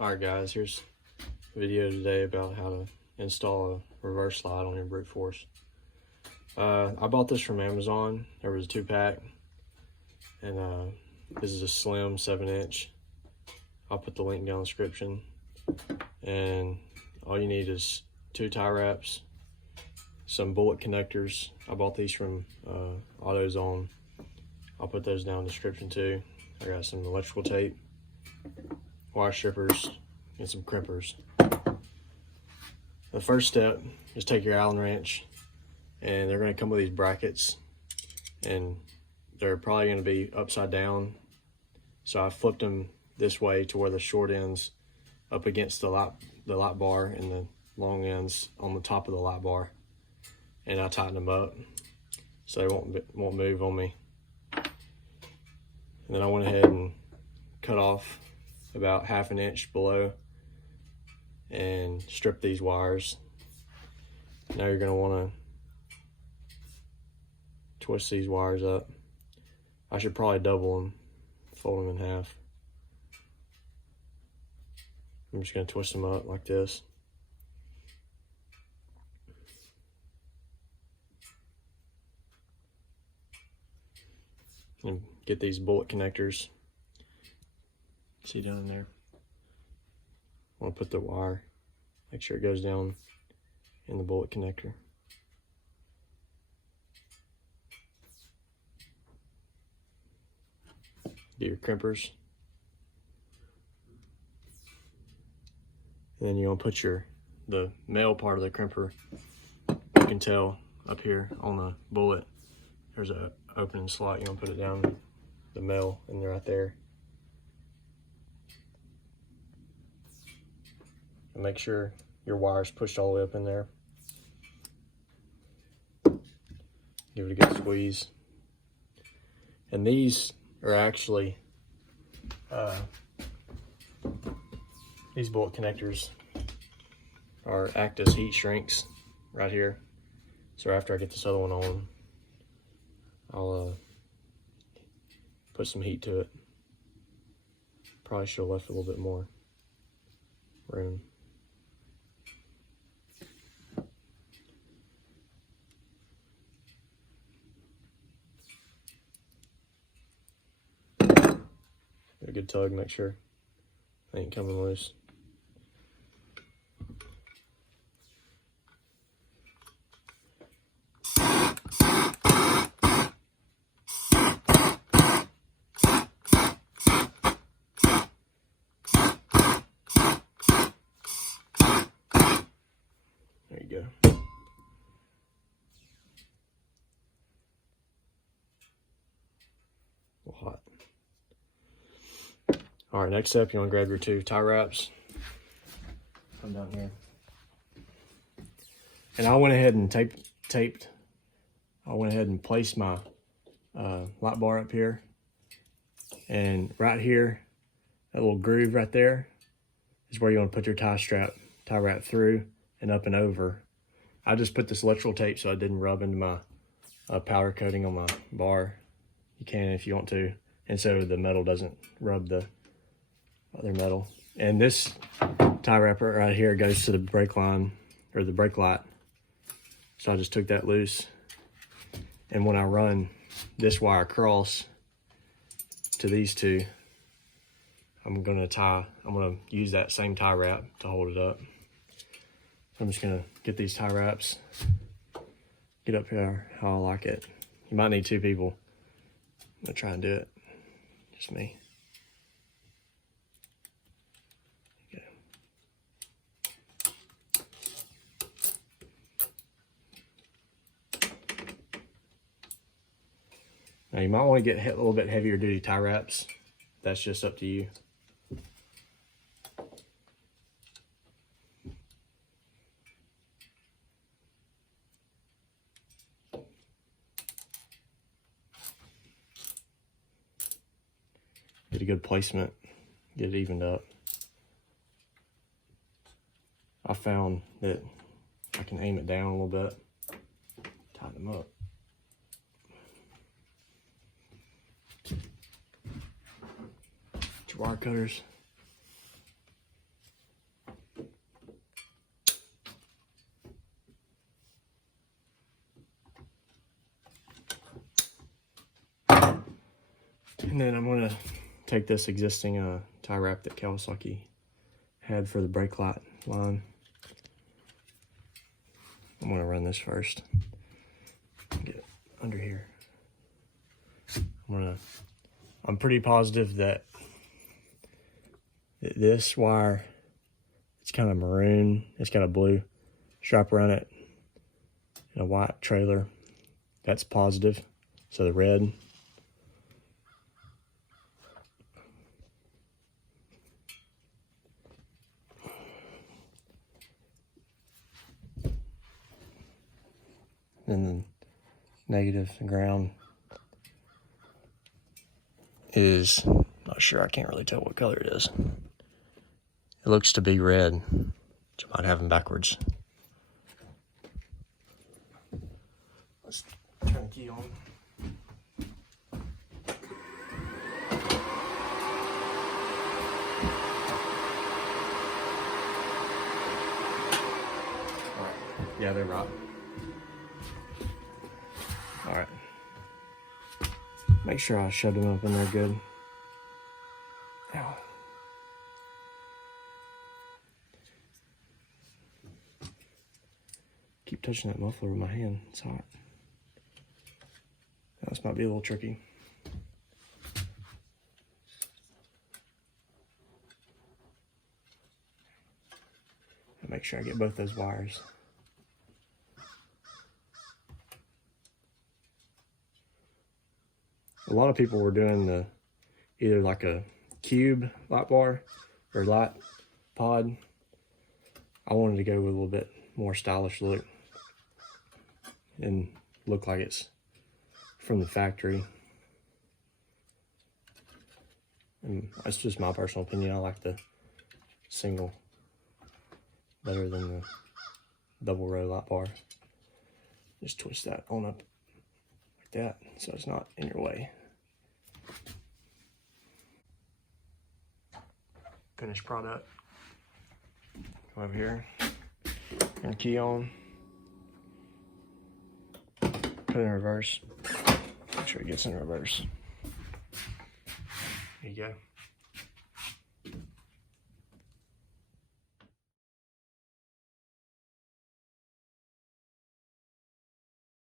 Alright guys, here's a video today about how to install a reverse slide on your brute force. I bought this from Amazon. There was a 2-pack, and this is a slim 7-inch. I'll put the link down in the description. And all you need is 2 tie wraps, some bullet connectors. I bought these from AutoZone. I'll put those down in the description too. I got some electrical tape, wire strippers, and some crimpers. The first step is take your Allen wrench, and they're going to come with these brackets, and they're probably going to be upside down. So I flipped them this way to where the short ends up against the light bar and the long ends on the top of the light bar, and I tightened them up so they won't move on me. And then I went ahead and cut off about 1/2 inch below and strip these wires. Now you're going to want to twist these wires up. I should probably double them, fold them in half. I'm just going to twist them up like this. And get these bullet connectors. See down in there? I want to put the wire, make sure it goes down in the bullet connector. Get your crimpers. And then you want to put the male part of the crimper. You can tell up here on the bullet, there's a opening slot. You want to put it down the male and they're right there. And make sure your wire's pushed all the way up in there. Give it a good squeeze. And these are actually these bullet connectors act as heat shrinks right here. So after I get this other one on, I'll put some heat to it. Probably should have left a little bit more room. Get a good tug, make sure it ain't coming loose. There you go. A little hot. All right, next up, you want to grab your 2 tie wraps. Come down here. And I went ahead and taped. I went ahead and placed my light bar up here. And right here, that little groove right there is where you want to put your tie wrap through and up and over. I just put this electrical tape so it didn't rub into my powder coating on my bar. You can if you want to. And so the metal doesn't rub the other metal. And this tie wrapper right here goes to the brake line, or the brake light. So I just took that loose. And when I run this wire across to these 2, I'm gonna use that same tie wrap to hold it up. I'm just gonna get these tie wraps, get up here how I like it. You might need 2 people. I'm gonna try and do it, just me. Now you might want to get a little bit heavier duty tie wraps. That's just up to you. Get a good placement, get it evened up. I found that I can aim it down a little bit, tighten them up. Get your wire cutters. And then I'm gonna take this existing tie wrap that Kawasaki had for the brake light line. I'm gonna run this first. Get it under here. I'm pretty positive that this wire, it's kind of maroon, it's got a blue stripe around it and a white trailer. That's positive. So the red. And then negative ground is, not sure, I can't really tell what color it is. It looks to be red, which I might have them backwards. Let's turn the key on. All right, yeah, they're right. All right. Make sure I shut them up in there good. Ow. Keep touching that muffler with my hand. It's hot. This might be a little tricky. I'll make sure I get both those wires. A lot of people were doing either like a cube light bar or light pod. I wanted to go with a little bit more stylish look and look like it's from the factory. And that's just my personal opinion. I like the single better than the double row light bar. Just twist that on up like that so it's not in your way. Finished product. Come over here, turn the key on, put it in reverse, make sure it gets in reverse. There you go.